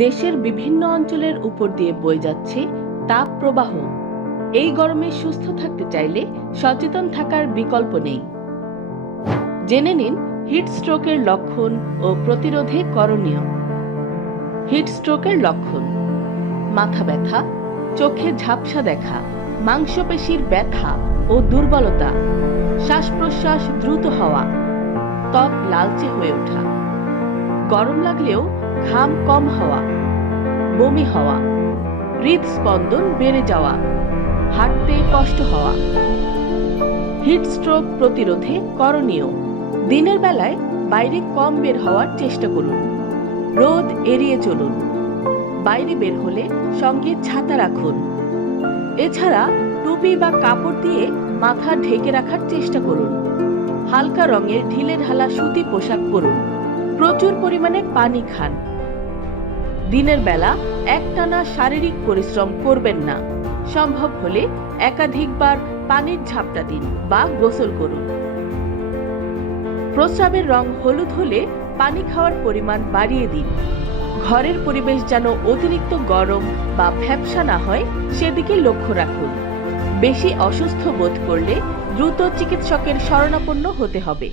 দেশের বিভিন্ন অঞ্চলের উপর দিয়ে বয়ে যাচ্ছে তাপ প্রবাহ। এই গরমে সুস্থ থাকতে চাইলে সচেতন থাকার বিকল্প নেই। জেনে নিন হিট স্ট্রোকের লক্ষণ ও প্রতিরোধে করণীয়। হিট স্ট্রোকের লক্ষণ: মাথা ব্যথা, চোখে ঝাপসা দেখা, মাংসপেশির ব্যথা ও দুর্বলতা, শ্বাস প্রশ্বাস দ্রুত হওয়া, ত্বক লালচে হয়ে ওঠা, গরম লাগলেও ঘাম কম হওয়া, বমি হওয়া, হৃদস্পন্দন বেড়ে যাওয়া, হাঁটতে কষ্ট হওয়া। হিট স্ট্রোক প্রতিরোধে করণীয়: দিনের বেলায় বাইরে কম বের হওয়ার চেষ্টা করুন, রোদ এড়িয়ে চলুন, বাইরে বের হলে সঙ্গে ছাতা রাখুন। এছাড়া টুপি বা কাপড় দিয়ে মাথা ঢেকে রাখার চেষ্টা করুন। হালকা রঙের ঢিলেঢালা সুতি পোশাক পরুন। প্রচুর পরিমাণে পানি খান। দিনের বেলা একটানা শারীরিক পরিশ্রম করবেন না। সম্ভব হলে একাধিকবার পানির ঝাপটা দিন বা গোসল করুন। প্রস্রাবের রং হলুদ হলে পানি খাওয়ার পরিমাণ বাড়িয়ে দিন। ঘরের পরিবেশ যেন অতিরিক্ত গরম বা ভ্যাপসা না হয় সেদিকে লক্ষ্য রাখুন। বেশি অসুস্থ বোধ করলে দ্রুত চিকিৎসকের শরণাপন্ন হতে হবে।